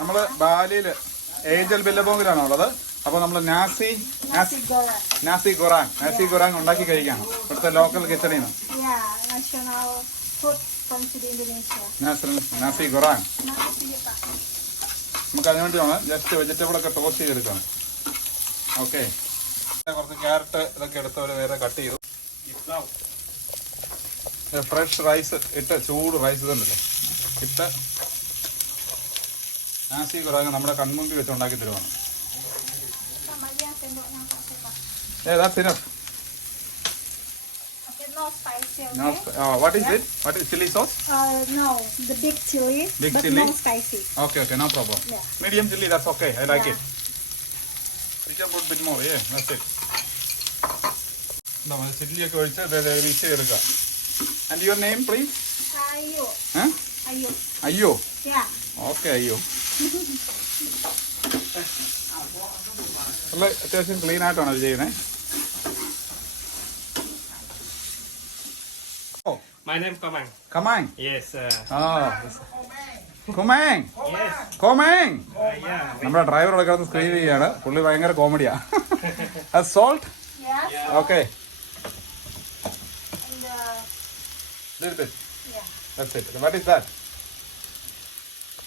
നമ്മൾ ബാലിയിൽ ഏഞ്ചൽ ബില്ലബോങ്ങിലാണോ ഉള്ളത്. അപ്പോൾ നമ്മൾ നാസി ഗൊറാങ് ഉണ്ടാക്കി കഴിക്കാണ് ഇവിടുത്തെ ലോക്കൽ കിച്ചണിൽ നിന്ന്. നാസി ഗൊറാങ് നമുക്ക് അതിനുവേണ്ടിയാണ് ജസ്റ്റ് വെജിറ്റബിളൊക്കെ ടോസ്റ്റ് ചെയ്തെടുക്കണം. ഓക്കെ, കുറച്ച് ക്യാരറ്റ് ഇതൊക്കെ എടുത്ത് ഒരു വേറെ കട്ട് ചെയ്തു. ഫ്രഷ് റൈസ് ഇട്ട് ചൂട് റൈസ് ഇതുണ്ടല്ലോ ഇട്ട് നാസി ഗൊറാങ് നമ്മുടെ കൺമുമ്പിൽ വെച്ച് ഉണ്ടാക്കി തരുവാണ്. That's enough. No spicy. Okay? No, what is it? What is chili sauce? No, the big chili. Big but chili? no spicy. Okay, no problem. Yeah. Medium chili, that's okay. I like it. We can put a bit more, yeah, that's it. നമ്മൾ ചില്ലിയൊക്കെ ഒഴിച്ച് വീശി എടുക്കുക. And your name, please? Ayo. Huh? Ayo. അയ്യോ. Yeah. Okay, അയ്യോ. നല്ല അത്യാവശ്യം clean ആയിട്ടാണ് അത് ചെയ്യുന്നത്. My name Komang. Komang. Yes. Komang. Yes. Komang. Yeah. നമ്മുടെ ഡ്രൈവർ കിടന്ന് സ്ക്രീൻ ചെയ്യാണ്. പുള്ളി ഭയങ്കര കോമഡിയാ. Salt? Yes. Okay. And Little bit. yeah. That's it. What is that?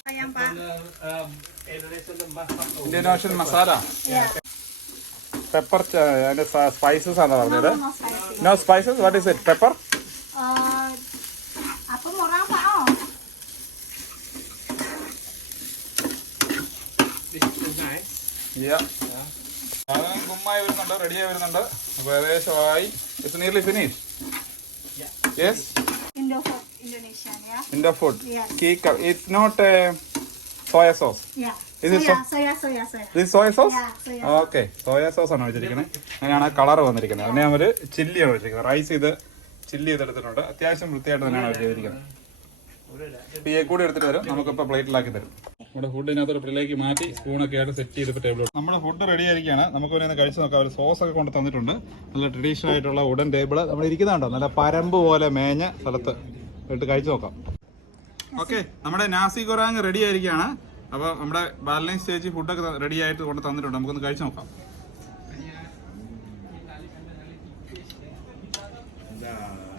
Ayam pa. Indonesian masala. Yeah. Pepper അതിന്റെ സ്പൈസസ് ആണോ പറഞ്ഞത്? No spicy. No spices. What is it? Pepper? Apa orang pa oh? This is nice. Yeah. ഗുമ്മായി വരുന്നുണ്ട്, റെഡിയായി വരുന്നുണ്ട്. അപ്പോൾ ഏകദേശമായി. It's nearly finished. Yeah. Yes? Indo food, Indonesian, yeah? Indo food. Yes. It's not soya sauce. Yeah. Is it soya? This soy sauce? Yeah, soya. Okay. Soya sauce ആണ് വെച്ചിരിക്കുന്നത്. അങ്ങനെയാണ് colour വന്നിരിക്കുന്നത്. അതിനെ അവർ ചില്ലിയാണ് വെച്ചിരിക്കുന്നത്. റൈസ് ചെയ്ത് ചില്ലി ചെയ്തെടുത്തിട്ടുണ്ട്. അത്യാവശ്യം വൃത്തിയായിട്ട് തന്നെയാണ് അവർ ചെയ്തിരിക്കുന്നത്. ഈ കൂടി എടുത്തിട്ട് വരും. നമുക്കിപ്പോൾ പ്ലേറ്റിലാക്കി തരും. നമ്മുടെ ഫുഡ് ഇതിനകത്തൊരു പ്ലേറ്റിലേക്ക് മാറ്റി സ്പൂണൊക്കെ ആയിട്ട് സെറ്റ് ചെയ്തിട്ട് ടേബിൾ. നമ്മുടെ ഫുഡ് റെഡി ആയിരിക്കുകയാണ്. നമുക്ക് ഒന്ന് കഴിച്ച് നോക്കാം. അവർ സോസ് ഒക്കെ കൊണ്ട് തന്നിട്ടുണ്ട്. നല്ല ട്രഡീഷണൽ ആയിട്ടുള്ള വുഡൻ ടേബിൾ നമ്മൾ ഇരിക്കുന്നുണ്ടോ, നല്ല പരമ്പ് പോലെ മേഞ്ഞ സ്ഥലത്ത് ഇട്ട് കഴിച്ചു നോക്കാം. ഓക്കെ, നമ്മുടെ നാസി ഗൊറാങ് റെഡി ആയിരിക്കുകയാണ്. അപ്പോൾ നമ്മുടെ ബാലൻസ് ചേച്ചി ഫുഡൊക്കെ റെഡി ആയിട്ട് കൊണ്ട് തന്നിട്ടുണ്ട്. നമുക്കൊന്ന് കഴിച്ചു നോക്കാം.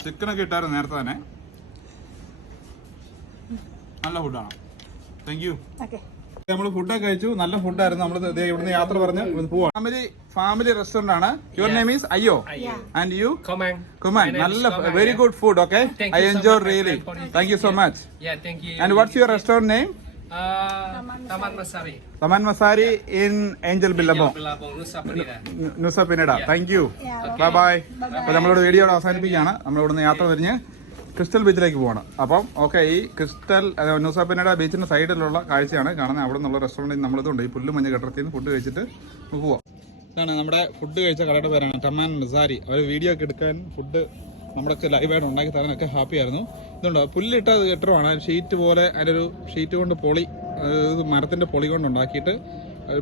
ചിക്കനൊക്കെ ഇട്ടായിരുന്നു നേരത്തെ തന്നെ. നല്ല ഫുഡാണ്. Thank you. Okay. നമ്മൾ ഫുഡൊക്കെ കഴിച്ചു. നല്ല ഫുഡായിരുന്നു. നമ്മൾ ഇവിടുന്ന് യാത്ര പറഞ്ഞ് പോവാം. ഫാമിലി റെസ്റ്റോറന്റ് ആണ്. യുവർ നെയിം ഈസ് അയ്യോ. And you? Komang. കുമാൻ. നല്ല very good food. Okay, I enjoy really. Thank you so much. Yeah, thank you. And what's your restaurant name? Taman Masari. Taman Masari in Angel Billabong. Nusa Penida. Thank you. Bye bye. അപ്പോൾ നമ്മളോട് video അവസാനിപ്പിക്കുകയാണ്. നമ്മളിവിടുന്ന് യാത്ര തിരിഞ്ഞ് crystal ബീച്ചിലേക്ക് പോവാണ്. അപ്പം okay, ഈ crystal ന്യൂസ പെനഡ ബീച്ചിന്റെ സൈഡിലുള്ള കാഴ്ചയാണ് കാണുന്നത്. അവിടെ നിന്നുള്ള റെസ്റ്റോറൻറ്റിൽ നമ്മളിതുണ്ട്. ഈ പുല്ല് മഞ്ഞ കെട്ടത്തിൽ നിന്ന് ഫുഡ് കഴിച്ചിട്ട് നമുക്ക് പോവാം. ഇതാണ് നമ്മുടെ ഫുഡ് കഴിച്ച കടയുടെ പേരാണ് ടമാൻ മസാരി. അവർ വീഡിയോ ഒക്കെ എടുക്കാൻ ഫുഡ് നമ്മളൊക്കെ ലൈവായിട്ട് ഉണ്ടാക്കി തരാനൊക്കെ ഹാപ്പി ആയിരുന്നു. ഇതുണ്ടോ, പുല്ലിട്ട കെട്ടിടമാണ്. ഷീറ്റ് പോലെ അതിൻ്റെ ഒരു ഷീറ്റ് കൊണ്ട് മരത്തിൻ്റെ പൊളി കൊണ്ട് ഉണ്ടാക്കിയിട്ട്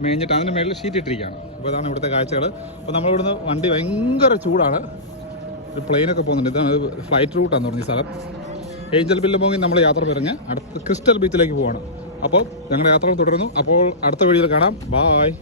മേഞ്ഞിട്ട് അതിന് മേളിൽ ഷീറ്റ് ഇട്ടിരിക്കുകയാണ്. അപ്പോൾ ഇതാണ് ഇവിടുത്തെ കാഴ്ചകൾ. അപ്പോൾ നമ്മളിവിടുന്ന് വണ്ടി ഭയങ്കര ചൂടാണ്. ഒരു പ്ലെയിനൊക്കെ പോകുന്നുണ്ട്. ഇതാണ് ഫ്ലൈറ്റ് റൂട്ടാന്ന് പറഞ്ഞ സ്ഥലം. ഏഞ്ചൽ ബില്ലബോങ്ങിൽ നമ്മൾ യാത്ര പറഞ്ഞ് അടുത്ത ക്രിസ്റ്റൽ ബീച്ചിലേക്ക് പോവാണ്. അപ്പോൾ ഞങ്ങളുടെ യാത്ര തുടരുന്നു. അപ്പോൾ അടുത്ത വീഡിയോയിൽ കാണാം. ബായ്.